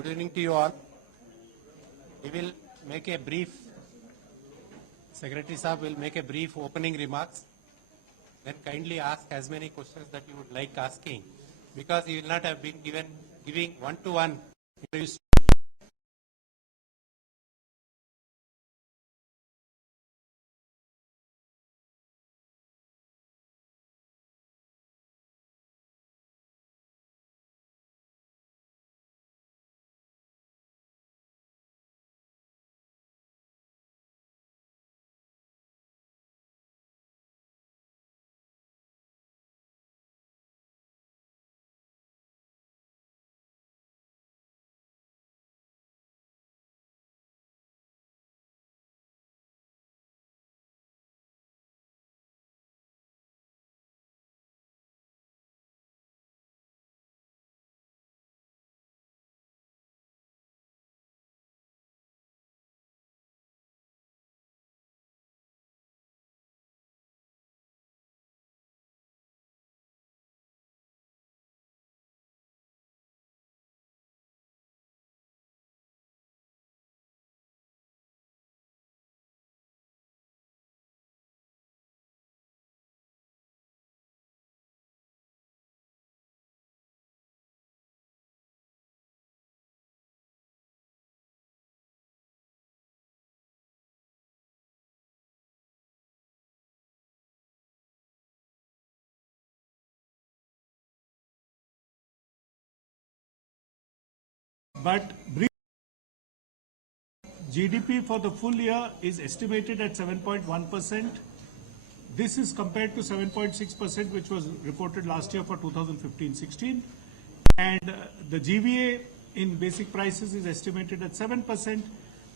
Good evening to you all. We will make a brief, Secretary Saab will make a brief opening remarks. Then kindly ask as many questions that you would like asking, because you will not have been giving one-to-one interviews. But GDP for the full year is estimated at 7.1%. This is compared to 7.6%, which was reported last year for 2015-16. And the GVA in basic prices is estimated at 7%,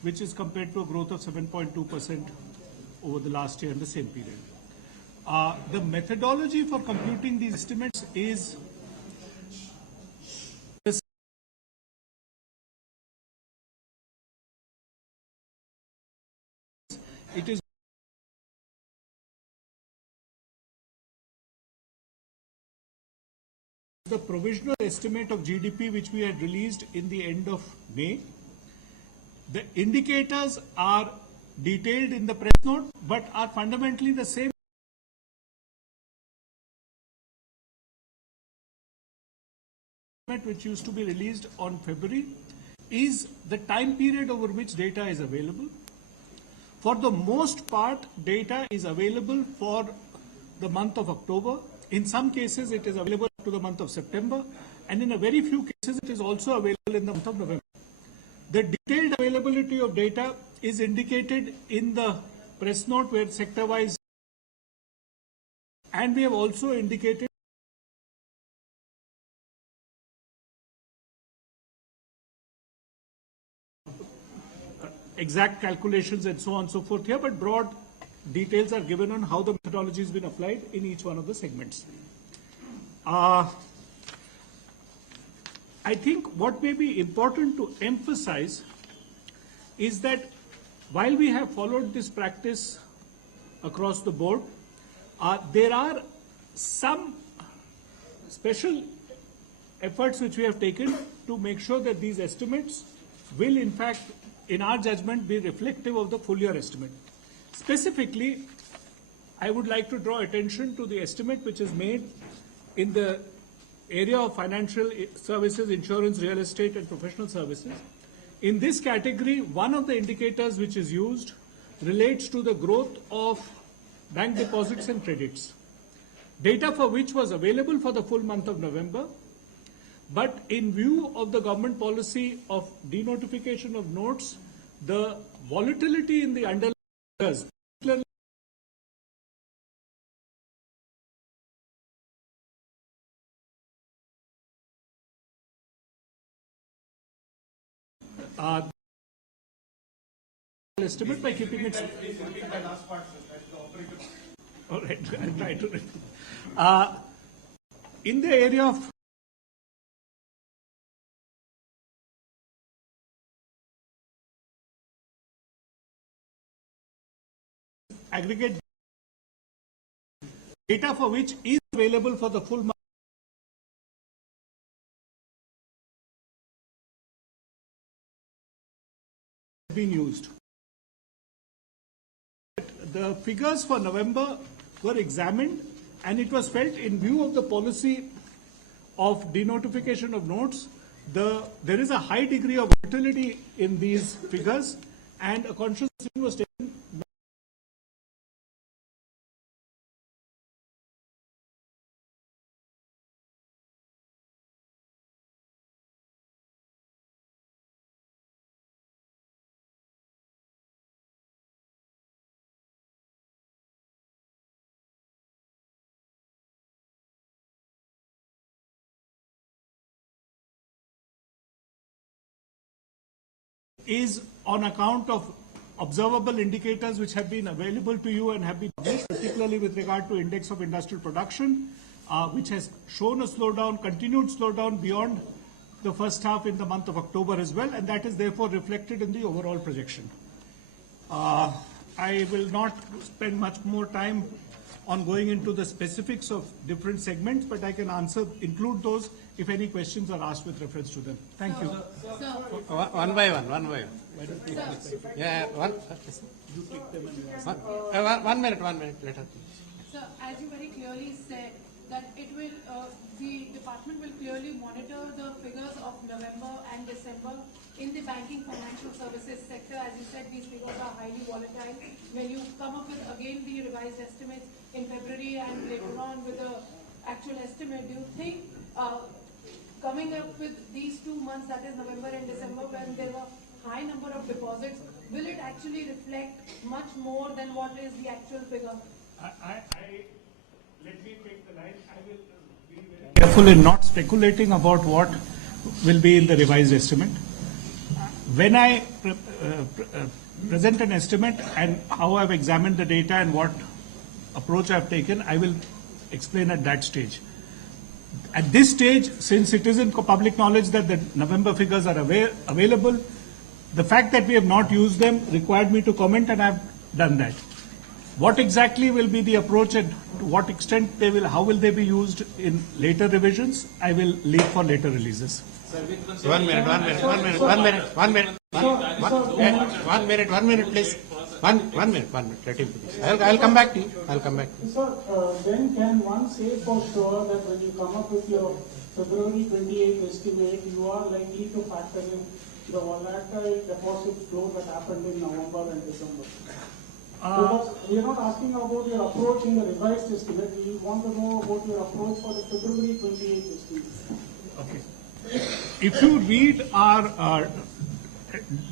which is compared to a growth of 7.2% over the last year in the same period. The methodology for computing these estimates is it is the provisional estimate of GDP which we had released in the end of May. The indicators are detailed in the press note, but are fundamentally the same which used to be released on February, is the time period over which data is available. For the most part, data is available for the month of October. In some cases, it is available to the month of September, and in a very few cases, it is also available in the month of November. The detailed availability of data is indicated in the press note where sector-wise, and we have also indicated exact calculations and so on and so forth here, but broad details are given on how the methodology has been applied in each one of the segments. I think what may be important to emphasize is that while we have followed this practice across the board, there are some special efforts which we have taken to make sure that these estimates will in fact, in our judgment, be reflective of the full year estimate. Specifically, I would like to draw attention to the estimate which is made in the area of financial services, insurance, real estate, and professional services. In this category, one of the indicators which is used relates to the growth of bank deposits and credits, data for which was available for the full month of November. But in view of the government policy of denotification of notes, the volatility in the underlying figures, estimate by keeping it. All right, I'll try to. In the area of aggregate data for which is available for the full month been used. The figures for November were examined, and it was felt, in view of the policy of denotification of notes, there is a high degree of volatility in these figures, and a conscious decision was taken. Is on account of observable indicators which have been available to you and have been published, particularly with regard to index of industrial production, which has shown a slowdown, continued slowdown beyond the first half in the month of October as well, and that is therefore reflected in the overall projection. I will not spend much more time on going into the specifics of different segments, but I can include those if any questions are asked with reference to them. Thank you. One by one. Yeah, one. You take them and One minute, let her. So, as you very clearly said, that it will, the department will clearly monitor the figures of November and December in the banking financial services sector. As you said, these figures are highly volatile. When you come up with again the revised estimates in February and later on with the actual estimate, do you think coming up with these 2 months, that is November and December, when there were high number of deposits, will it actually reflect much more than what is the actual figure? Let me take the line. I will be very careful in not speculating about what will be in the revised estimate. When I present an estimate and how I've examined the data and what approach I've taken, I will explain at that stage. At this stage, since it is in public knowledge that the November figures are available, the fact that we have not used them required me to comment, and I've done that. What exactly will be the approach and to what extent how will they be used in later revisions, I will leave for later releases. One minute, please. One minute. Let him finish. I'll come back to you. Sir, then can one say for sure that when you come up with your February 28th estimate, you are likely to factor in the volatile deposit flow that happened in November and December? Because we are not asking about your approach in the revised estimate. We want to know about your approach for the February 28th estimate. Okay. If you read our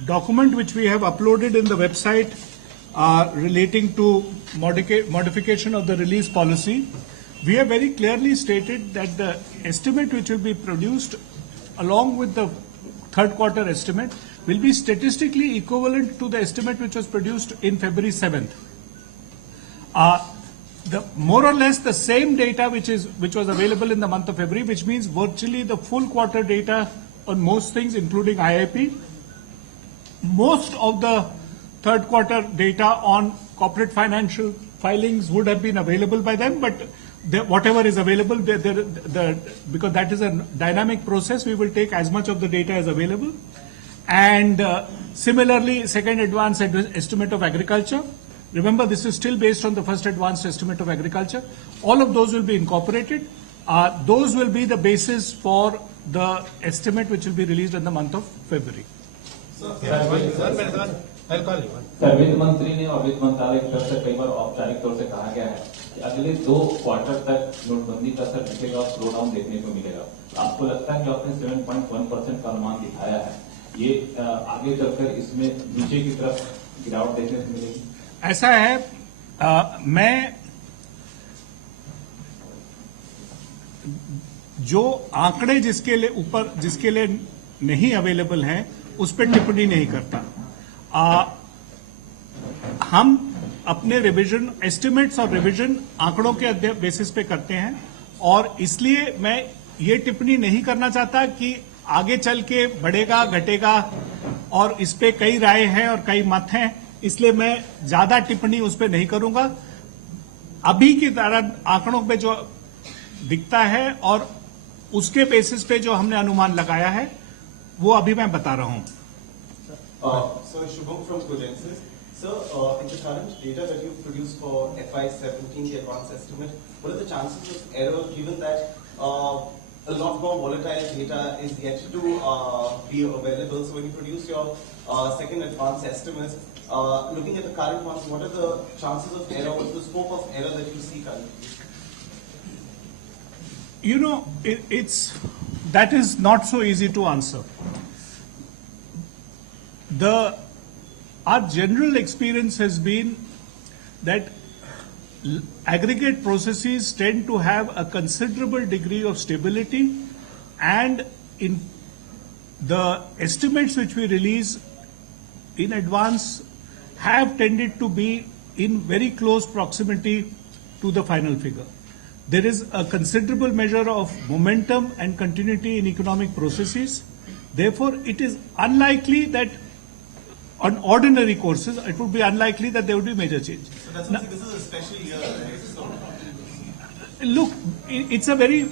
document which we have uploaded in the website relating to modification of the release policy, we have very clearly stated that the estimate which will be produced along with the third quarter estimate will be statistically equivalent to the estimate which was produced in February 7th. More or less the same data which was available in the month of February, which means virtually the full quarter data on most things, including IIP. Most of the third quarter data on corporate financial filings would have been available by them, but whatever is available, because that is a dynamic process, we will take as much of the data as available. And similarly, second advanced estimate of agriculture. Remember, this is still based on the first advanced estimate of agriculture. All of those will be incorporated. Those will be the basis for the estimate which will be released in the month of February. I'll call you. Sir, वित्त मंत्री ने और वित्त मंत्रालय की तरफ से कई बार औपचारिक तौर से कहा गया है कि अगले 2 क्वार्टर तक नोटबंदी का असर दिखेगा और स्लो डाउन देखने को मिलेगा। आपको लगता है कि आपने 7.1% का अनुमान दिखाया है, ये आगे चलकर इसमें नीचे की तरफ गिरावट देखने को मिलेगी? ऐसा है, मैं जो आंकड़े जिसके लिए नहीं अवेलेबल हैं उस पर टिप्पणी नहीं करता। हम अपने रिवीजन एस्टिमेट्स और रिवीजन आंकड़ों के बेसिस पे करते हैं, और इसलिए मैं ये टिप्पणी नहीं करना चाहता कि आगे चल के बढ़ेगा घटेगा, और इस पे कई राय हैं और कई मत हैं, इसलिए मैं ज्यादा टिप्पणी उस पर नहीं करूंगा। अभी की तरह आंकड़ों पे जो दिखता है और उसके बेसिस पे जो हमने अनुमान लगाया है वो अभी मैं बता रहा हूं। So Shubham from Cogensis. So in the current data that you've produced for FY17, the advance estimate, what are the chances of error given that a lot more volatile data is yet to be available? So when you produce your second advance estimate, looking at the current ones, what are the chances of error? What's the scope of error that you see currently? You know, that is not so easy to answer. Our general experience has been that aggregate processes tend to have a considerable degree of stability, and in the estimates which we release in advance have tended to be in very close proximity to the final figure. There is a considerable measure of momentum and continuity in economic processes. Therefore, it is unlikely that on ordinary courses, it would be unlikely that there would be major change. So that's what this is a special year, right? So look, it's a very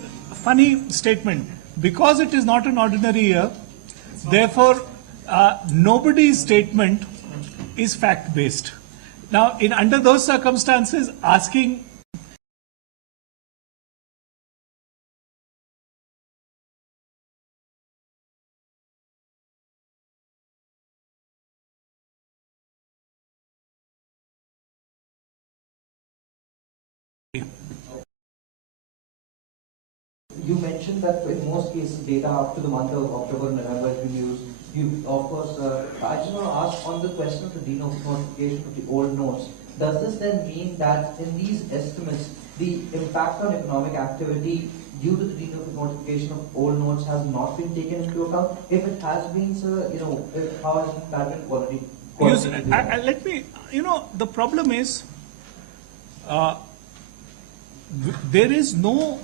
funny statement. Because it is not an ordinary year, therefore, nobody's statement is fact-based. Now, under those circumstances, asking you mentioned that in most cases data up to the month of October and November has been used. You, of course, I just want to ask on the question of the denotification of the old notes. Does this then mean that in these estimates, the impact on economic activity due to the denotification of old notes has not been taken into account? If it has been, sir, how has that been quality? Let me, the problem is there is no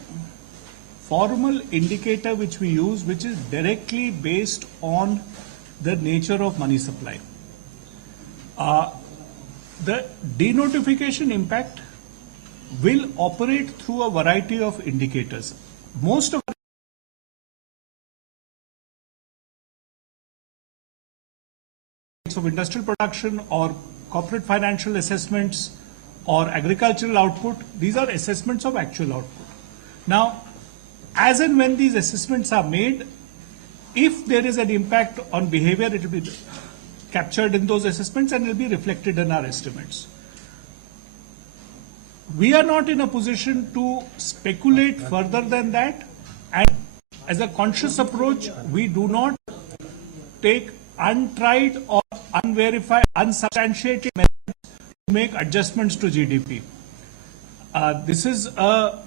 formal indicator which we use which is directly based on the nature of money supply. The denotification impact will operate through a variety of indicators. Most of industrial production or corporate financial assessments or agricultural output, these are assessments of actual output. Now, as and when these assessments are made, if there is an impact on behavior, it will be captured in those assessments and will be reflected in our estimates. We are not in a position to speculate further than that, and as a conscious approach, we do not take untried or unverified, unsubstantiated methods to make adjustments to GDP. This is a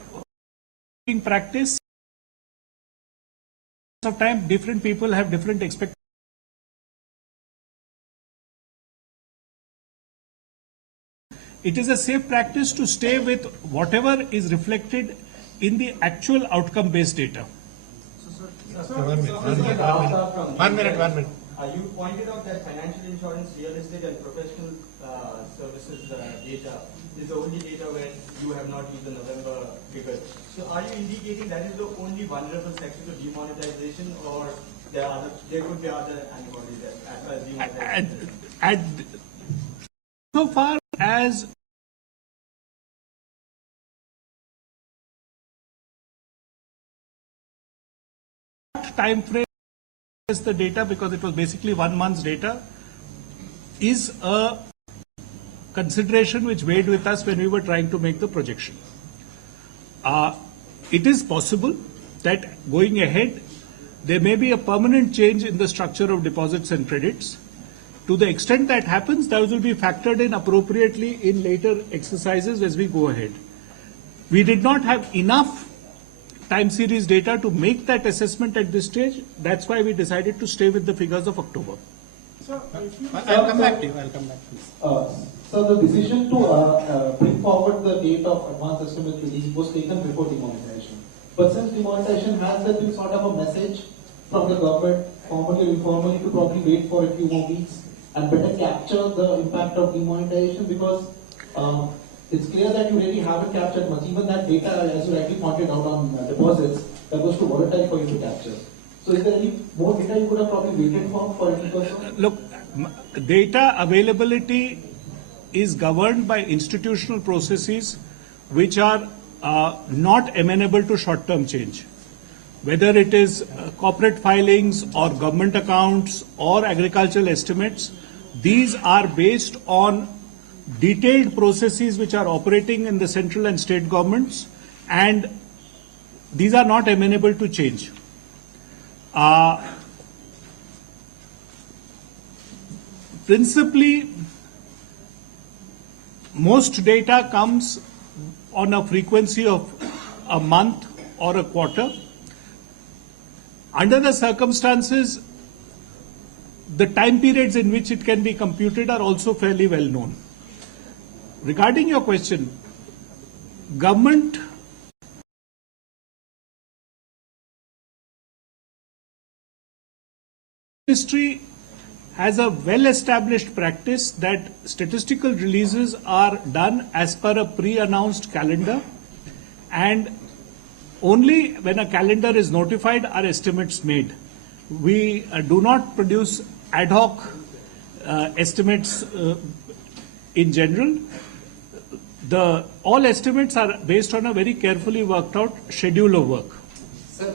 practice. Of time, different people have different expectations. It is a safe practice to stay with whatever is reflected in the actual outcome-based data. One minute. You pointed out that financial insurance, real estate, and professional services data is the only data where you have not used the November figures. So, are you indicating that is the only vulnerable section to demonetization, or there could be other antibodies as far as demonetization? So far as time frame is the data, because it was basically 1 month's data, is a consideration which weighed with us when we were trying to make the projection. It is possible that going ahead there may be a permanent change in the structure of deposits and credits. To the extent that happens, those will be factored in appropriately in later exercises as we go ahead. We did not have enough time series data to make that assessment at this stage. That's why we decided to stay with the figures of October. I'll come back to you. So the decision to bring forward the date of advance estimate release was taken before demonetization. But since demonetization, has there been sort of a message from the government, formally or informally, to probably wait for a few more weeks and better capture the impact of demonetization? Because it's clear that you really haven't captured much. Even that data, as you rightly pointed out on deposits, that was too volatile for you to capture. So is there any more data you could have probably waited for a week or so? Look, Data availability is governed by institutional processes which are not amenable to short-term change. Whether it is corporate filings or government accounts or agricultural estimates, these are based on detailed processes which are operating in the central and state governments, and these are not amenable to change. Principally, most data comes on a frequency of a month or a quarter. Under the circumstances, the time periods in which it can be computed are also fairly well known. Regarding your question, government ministry has a well-established practice that statistical releases are done as per a pre-announced calendar, and only when a calendar is notified are estimates made. We do not produce ad hoc estimates in general. All estimates are based on a very carefully worked out schedule of work. Sir,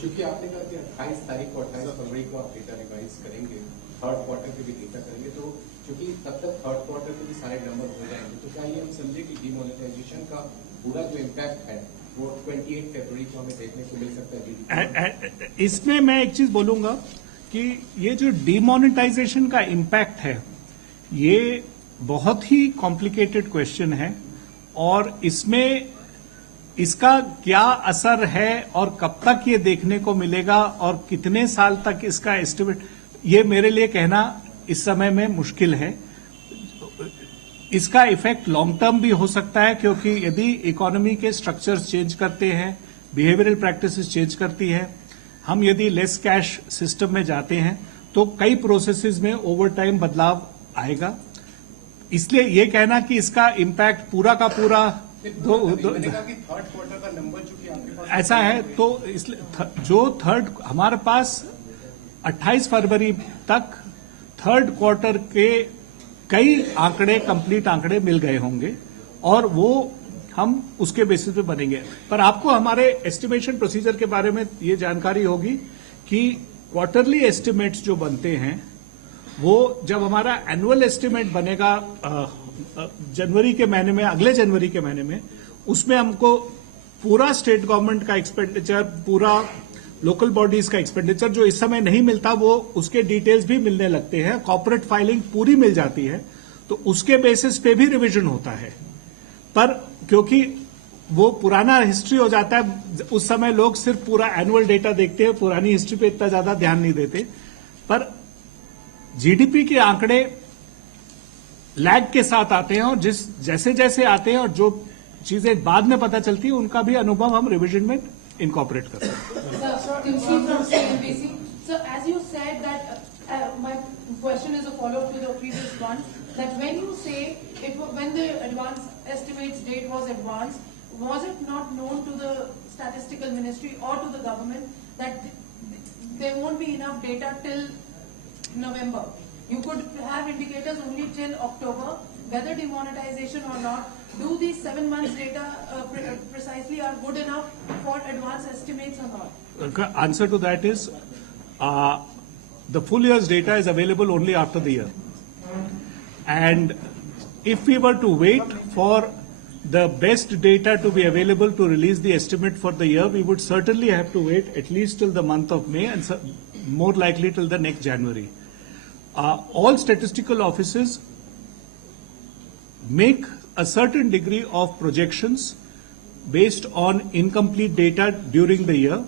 चूंकि आपने कहा कि 28 तारीख और 28 फरवरी को आप data revise करेंगे, third quarter के भी डेटा करेंगे, तो चूंकि तब तक थर्ड क्वार्टर के भी सारे नंबर हो जाएंगे, तो क्या ये हम समझे कि डिमोनेटाइजेशन का पूरा जो इम्पैक्ट है वो 28 फरवरी को हमें देखने को मिल सकता है? इसमें मैं एक चीज बोलूंगा कि ये जो डिमोनेटाइजेशन का इम्पैक्ट है, ये बहुत ही कॉम्प्लिकेटेड क्वेश्चन है, और इसमें इसका क्या असर है और कब तक ये देखने को मिलेगा और कितने साल तक इसका एस्टिमेट, ये मेरे लिए कहना इस समय में मुश्किल है. इसका इफेक्ट लॉन्ग टर्म भी हो सकता है, क्योंकि यदि इकोनॉमी के स्ट्रक्चर्स चेंज करते हैं, बिहेवियरल प्रैक्टिसेस चेंज करती है, हम यदि लेस कैश सिस्टम में जाते हैं, तो कई प्रोसेसेस में ओवर टाइम बदलाव आएगा. इसलिए ये कहना कि इसका इम्पैक्ट पूरा का पूरा मैंने कहा कि थर्ड क्वार्टर का नंबर चूंकि आपके पास ऐसा है, तो इसलिए जो थर्ड हमारे पास 28 फरवरी तक थर्ड क्वार्टर के कई आंकड़े, कंप्लीट आंकड़े मिल गए होंगे, और वो हम उसके बेसिस पे बनेंगे. पर आपको हमारे एस्टिमेशन प्रोसीजर के बारे में ये जानकारी होगी कि क्वार्टरली एस्टिमेट्स जो बनते हैं, वो जब हमारा एनुअल एस्टिमेट बनेगा जनवरी के महीने में, अगले जनवरी के महीने में, उसमें हमको पूरा स्टेट गवर्नमेंट का एक्सपेंडिचर, पूरा लोकल बॉडीज का एक्सपेंडिचर जो इस समय नहीं मिलता, वो उसके डिटेल्स भी मिलने लगते हैं. कॉर्पोरेट फाइलिंग पूरी मिल जाती है, तो उसके बेसिस पे भी रिवीजन होता है. पर क्योंकि वो पुराना हिस्ट्री हो जाता है, उस समय लोग सिर्फ पूरा एनुअल डेटा देखते हैं, पुरानी हिस्ट्री पे इतना ज्यादा ध्यान नहीं देते. पर जीडीपी के आंकड़े लैग के साथ आते हैं, और जैसे जैसे आते हैं और जो चीजें बाद में पता चलती है, उनका भी अनुभव हम रिवीजन में इनकॉर्पोरेट करते हैं. So, as you said that my question is a follow-up to the previous one, that when you say when the advance estimates date was advanced, was it not known to the statistical ministry or to the government that there won't be enough data till November? You could have indicators only till October, whether demonetization or not. Do these 7 months data precisely are good enough for advance estimates or not? The answer to that is the full year's data is available only after the year. And if we were to wait for the best data to be available to release the estimate for the year, we would certainly have to wait at least till the month of May, and more likely till the next January. All statistical offices make a certain degree of projections based on incomplete data during the year.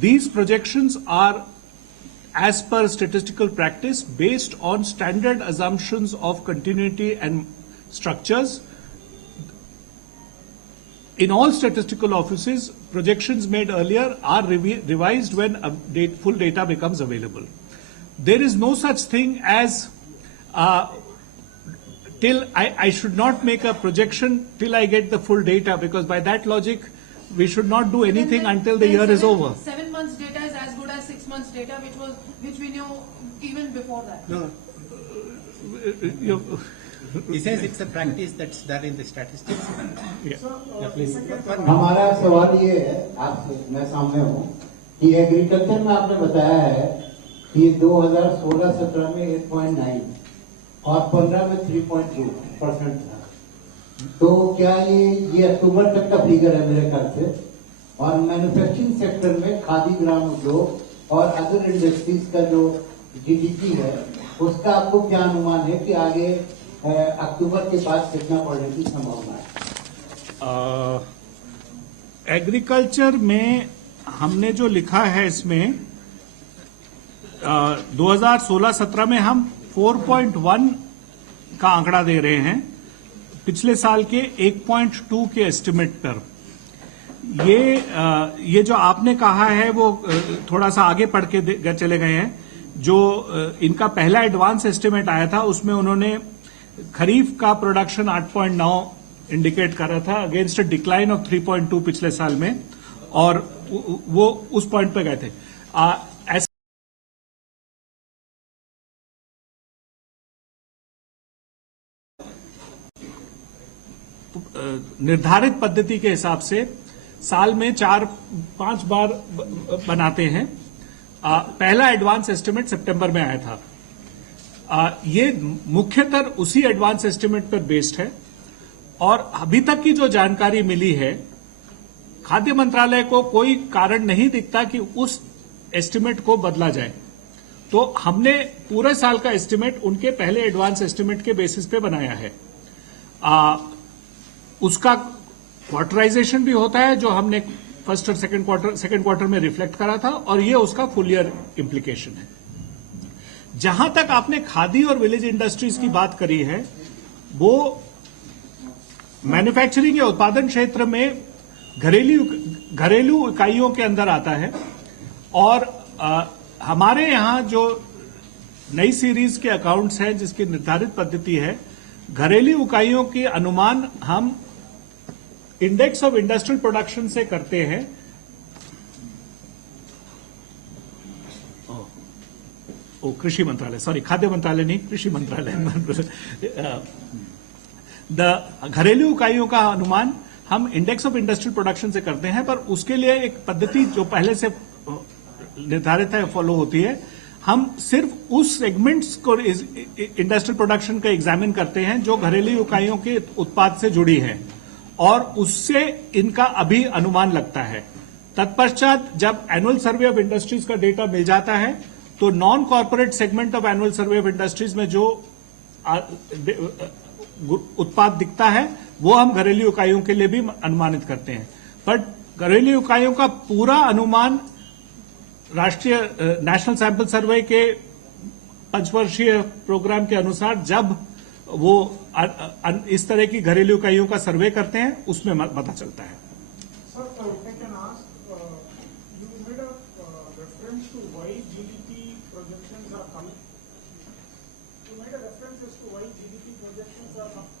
These projections are, as per statistical practice, based on standard assumptions of continuity and structures. In all statistical offices, projections made earlier are revised when full data becomes available. There is no such thing as till I should not make a projection till I get the full data, because by that logic, we should not do anything until the year is over. 7 months data is as good as 6 months data, which we know even before that? No. He says it's a practice that's done in the statistics. Yeah, please. हमारा सवाल ये है, आपसे मैं सामने हूँ कि agriculture में आपने बताया है कि 2016-17 में 8.9 और 15 में 3.2% था। तो क्या ये अक्टूबर तक का फिगर है मेरे ख्याल से? और मैन्युफैक्चरिंग सेक्टर में खादी ग्राम उद्योग और अदर इंडस्ट्रीज का जो जीडीपी है, उसका आपको क्या अनुमान है कि आगे अक्टूबर के बाद कितना बढ़ने की संभावना है? एग्रीकल्चर में हमने जो लिखा है इसमें 2016-17 में हम 4.1 का आंकड़ा दे रहे हैं, पिछले साल के 1.2 के एस्टिमेट पर। ये जो आपने कहा है वो थोड़ा सा आगे पढ़ के चले गए हैं। जो इनका पहला एडवांस एस्टिमेट आया था उसमें उन्होंने खरीफ का प्रोडक्शन 8.9 इंडिकेट कर रहा था अगेंस्ट अ डिक्लाइन ऑफ 3.2 पिछले साल में, और वो उस पॉइंट पे गए थे। निर्धारित पद्धति के हिसाब से साल में 4-5 बार बनाते हैं। पहला एडवांस एस्टिमेट सितंबर में आया था। ये मुख्यतः उसी एडवांस एस्टिमेट पर बेस्ड है, और अभी तक की जो जानकारी मिली है, खाद्य मंत्रालय को कोई कारण नहीं दिखता कि उस एस्टिमेट को बदला जाए। तो हमने पूरे साल का एस्टिमेट उनके पहले एडवांस एस्टिमेट के बेसिस पे बनाया है। उसका क्वार्टराइजेशन भी होता है जो हमने फर्स्ट और सेकेंड क्वार्टर में रिफ्लेक्ट करा था, और ये उसका फुल ईयर इंप्लीकेशन है। जहां तक आपने खादी और विलेज इंडस्ट्रीज की बात करी है, वो मैन्युफैक्चरिंग या उत्पादन क्षेत्र में घरेलू इकाइयों के अंदर आता है। और हमारे यहां जो नई सीरीज के अकाउंट्स हैं जिसकी निर्धारित पद्धति है, घरेलू इकाइयों के अनुमान हम इंडेक्स ऑफ इंडस्ट्रियल प्रोडक्शन से करते हैं। कृषि मंत्रालय, सॉरी, खाद्य मंत्रालय नहीं, कृषि मंत्रालय। घरेलू इकाइयों का अनुमान हम इंडेक्स ऑफ इंडस्ट्रियल प्रोडक्शन से करते हैं, पर उसके लिए एक पद्धति जो पहले से निर्धारित है, फॉलो होती है। हम सिर्फ उस सेगमेंट्स को इंडस्ट्रियल प्रोडक्शन का एग्जामिन करते हैं जो घरेलू इकाइयों के उत्पाद से जुड़ी है, और उससे इनका अभी अनुमान लगता है। तत्पश्चात जब एनुअल सर्वे ऑफ इंडस्ट्रीज का डेटा मिल जाता है, तो non corporate segment of annual survey of industries में जो उत्पाद दिखता है वो हम घरेलू इकाइयों के लिए भी अनुमानित करते हैं। बट घरेलू इकाइयों का पूरा अनुमान राष्ट्रीय नेशनल सैंपल सर्वे के पंचवर्षीय प्रोग्राम के अनुसार जब वो इस तरह की घरेलू इकाइयों का सर्वे करते हैं, उसमें पता चलता है। Sir, if I can ask, you made a reference to why GDP projections are coming. You made a reference as to why GDP projections are coming.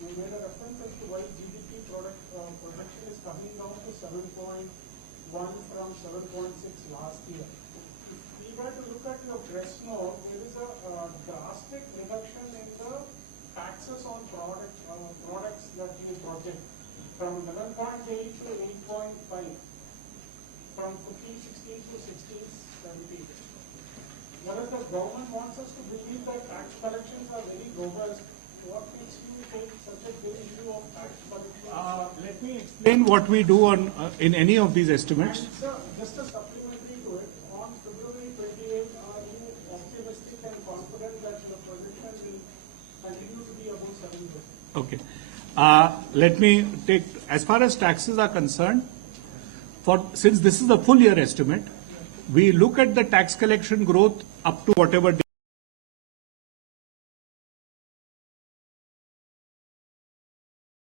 You made a reference as to why GDP projection is coming down to 7.1 from 7.6 last year. If we were to look at your press note, there is a drastic reduction in the taxes on products that you project from 11.8 to 8.5, from 15-16 to 16-17. Whereas the government wants us to believe that tax collections are very robust, what makes you take such a big issue of tax collections? Let me explain what we do on in any of these estimates. And sir, just a supplementary to it, on February 28th, are you optimistic and confident that the projection will continue to be above 7%? Okay. Let me take, as far as taxes are concerned, since this is the full year estimate, we look at the tax collection growth up to whatever date.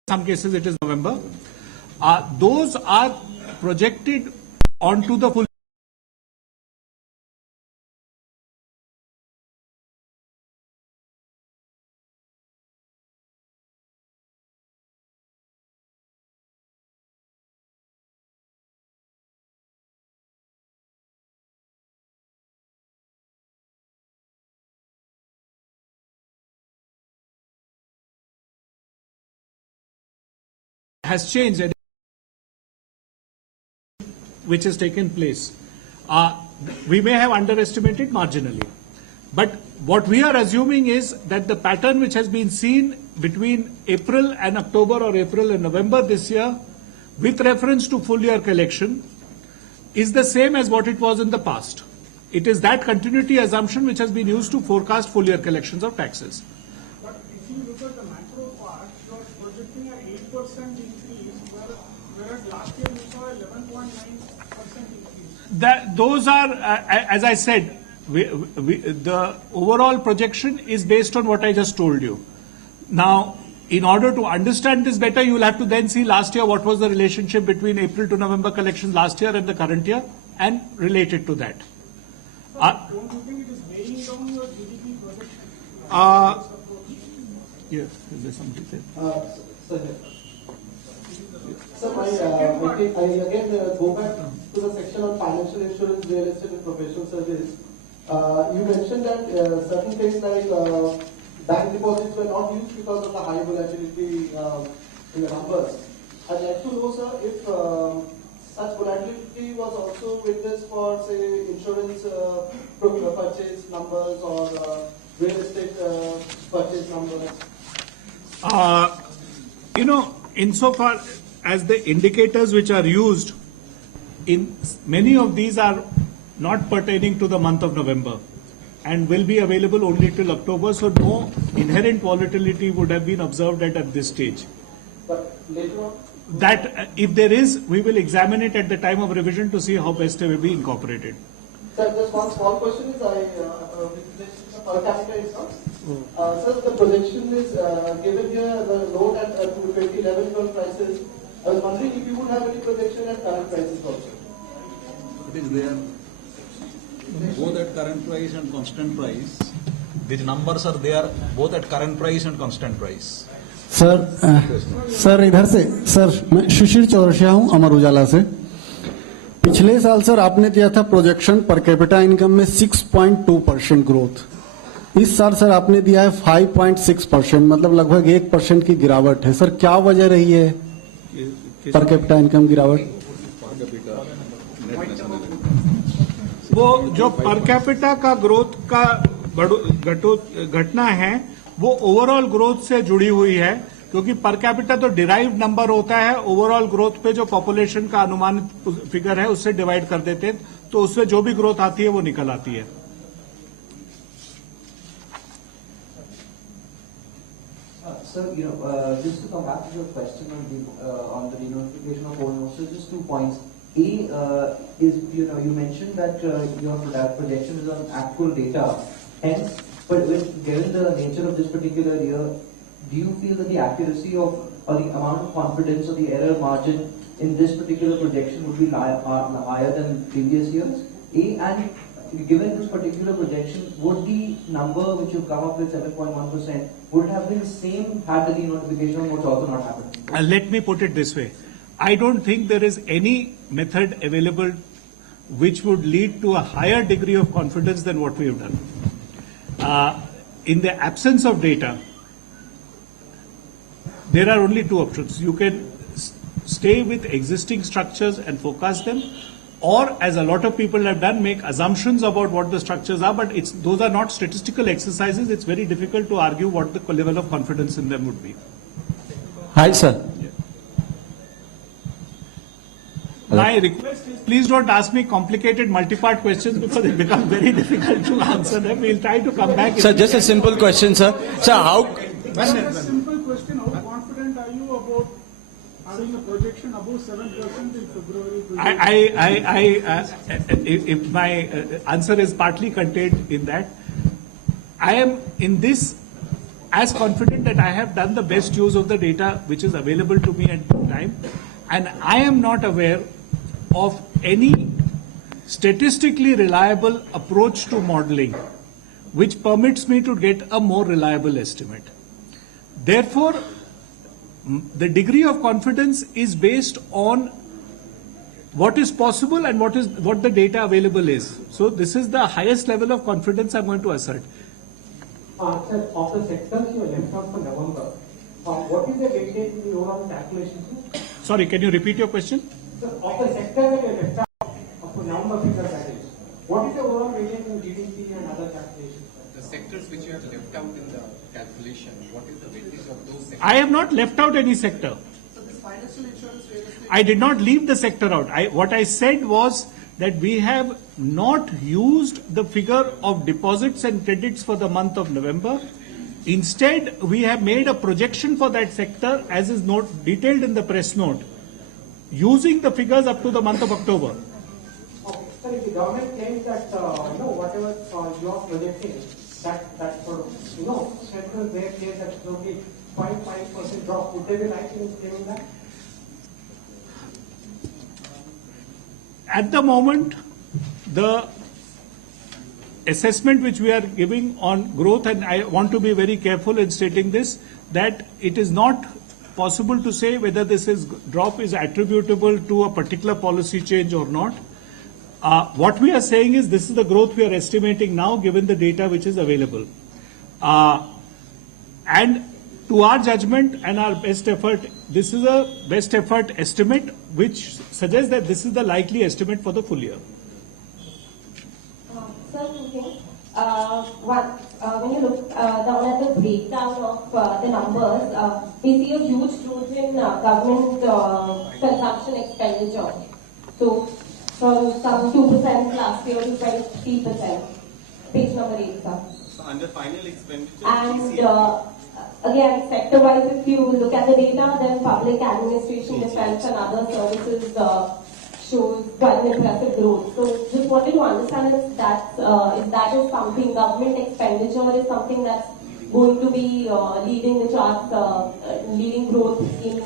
In some cases it is November. Those are projected onto the full has changed, which has taken place. We may have underestimated marginally. But what we are assuming is that the pattern which has been seen between April and October or April and November this year, with reference to full year collection, is the same as what it was in the past. It is that continuity assumption which has been used to forecast full year collections of taxes. But if you look at the macro part, you are projecting an 8% increase, whereas last year you saw 11.9% increase. Those are, as I said, the overall projection is based on what I just told you. Now, in order to understand this better, you will have to then see last year what was the relationship between April to November collections last year and the current year and relate it to that. Don't you think it is weighing down your GDP projection? Yes, is there something there? So I again go back to the section on financial insurance, real estate and professional service. You mentioned that certain things like bank deposits were not used because of the high volatility in the numbers. I'd like to know, sir, if such volatility was also witnessed for, say, insurance purchase numbers or real estate purchase numbers? Insofar as the indicators which are used in many of these are not pertaining to the month of November and will be available only till October, so no inherent volatility would have been observed at this stage. But later on? That if there is, we will examine it at the time of revision to see how best it will be incorporated. Sir, just one small question is, per capita income. Sir, the projection is given here, the note at 2011 prices. I was wondering if you would have any projection at current prices also. It is there. Both at current price and constant price. These numbers are there both at current price and constant price. Sir इधर से sir मैं सुशील चौरसिया हूं अमर उजाला से। पिछले साल sir आपने दिया था प्रोजेक्शन पर कैपिटा इनकम में 6.2% ग्रोथ। इस साल सर आपने दिया है 5.6%, मतलब लगभग 1% की गिरावट है। सर क्या वजह रही है पर कैपिटा इनकम गिरावट? वो जो पर कैपिटा का ग्रोथ का घटना है वो ओवरऑल ग्रोथ से जुड़ी हुई है, क्योंकि पर कैपिटा तो डिराइव्ड नंबर होता है, ओवरऑल ग्रोथ पे जो पॉपुलेशन का अनुमानित फिगर है उससे डिवाइड कर देते हैं, तो उससे जो भी ग्रोथ आती है वो निकल आती है। Sir, just to come back to the question on the denotification of old notes, so just 2 points. A is, you mentioned that your projection is on actual data. Hence, but given the nature of this particular year, do you feel that the accuracy of or the amount of confidence or the error margin in this particular projection would be higher than previous years? And given this particular projection, would the number which you've come up with, 7.1%, would it have been the same had the denotification was also not happened? Let me put it this way. I don't think there is any method available which would lead to a higher degree of confidence than what we have done. In the absence of data, there are only two options. You can stay with existing structures and forecast them, or, as a lot of people have done, make assumptions about what the structures are, but those are not statistical exercises. It's very difficult to argue what the level of confidence in them would be. Hi, sir. My request is, please don't ask me complicated multi-part questions because it becomes very difficult to answer them. We'll try to come back. Sir, just a simple question, sir. Sir, how... A simple question, how confident are you about having a projection above 7% in February? If my answer is partly contained in that, I am in this as confident that I have done the best use of the data which is available to me at the time, and I am not aware of any statistically reliable approach to modeling which permits me to get a more reliable estimate. Therefore, the degree of confidence is based on what is possible and what the data available is. So this is the highest level of confidence I'm going to assert. Sir, of the sectors you left out for November, what is the weightage in the overall calculations? Sorry, can you repeat your question? So, of the sector that you left out of the number figure that is, what is the overall variance in GDP and other calculations? The sectors which you have left out in the calculation, what is the weightage of those sectors? I have not left out any sector. I did not leave the sector out. What I said was that we have not used the figure of deposits and credits for the month of November. Instead, we have made a projection for that sector, as is detailed in the press note, using the figures up to the month of October. Okay, so if the government claims that whatever you are projecting, that sort of central their case that it's only 0.5% drop, would they be right in claiming that? At the moment, the assessment which we are giving on growth, and I want to be very careful in stating this, that it is not possible to say whether this drop is attributable to a particular policy change or not. What we are saying is this is the growth we are estimating now given the data which is available. And to our judgment and our best effort, this is a best effort estimate which suggests that this is the likely estimate for the full year. Sir, two things. One, when you look down at the breakdown of the numbers, we see a huge growth in government consumption expenditure. So, from some 2% last year to 23%. Page number 8, sir. So under final expenditure, And again, sector-wise, if you look at the data, then public administration, defense, and other services shows quite an impressive growth. So, just wanted to understand if that is something, government expenditure is something that's going to be leading the charts, leading growth in the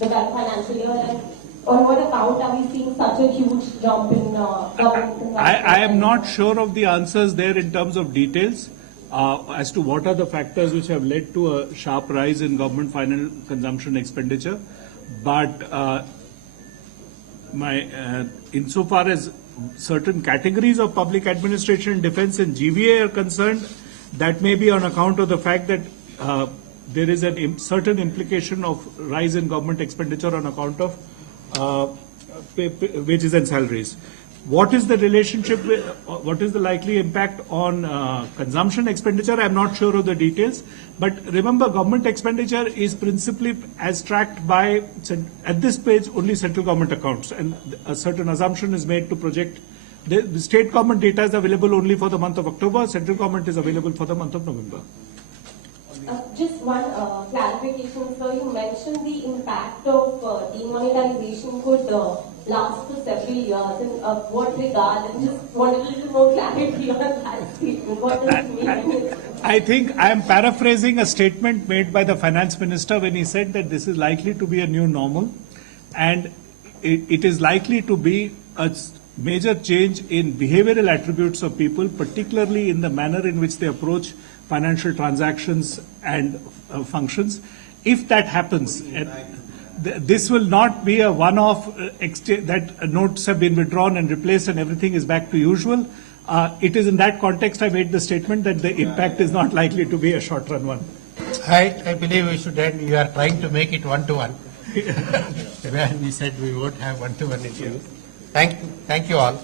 current financial year, and on what account are we seeing such a huge jump in government? I am not sure of the answers there in terms of details. As to what are the factors which have led to a sharp rise in government final consumption expenditure. But insofar as certain categories of public administration, defense and GVA are concerned, that may be on account of the fact that there is a certain implication of rise in government expenditure on account of wages and salaries. What is the relationship, what is the likely impact on consumption expenditure? I'm not sure of the details. But remember, government expenditure is principally as tracked by, at this page, only central government accounts. And a certain assumption is made to project. The state government data is available only for the month of October. Central government is available for the month of November. Just one clarification, sir. You mentioned the impact of demonetization could last for several years. In what regard? And just wanted a little more clarity on that statement. What does it mean? I think I am paraphrasing a statement made by the finance minister when he said that this is likely to be a new normal, and it is likely to be a major change in behavioral attributes of people, particularly in the manner in which they approach financial transactions and functions. If that happens, this will not be a one-off that notes have been withdrawn and replaced and everything is back to usual. It is in that context I made the statement that the impact is not likely to be a short-run one. I believe we should end. You are trying to make it one-to-one. When we said we won't have one-to-one issues. Thank you all.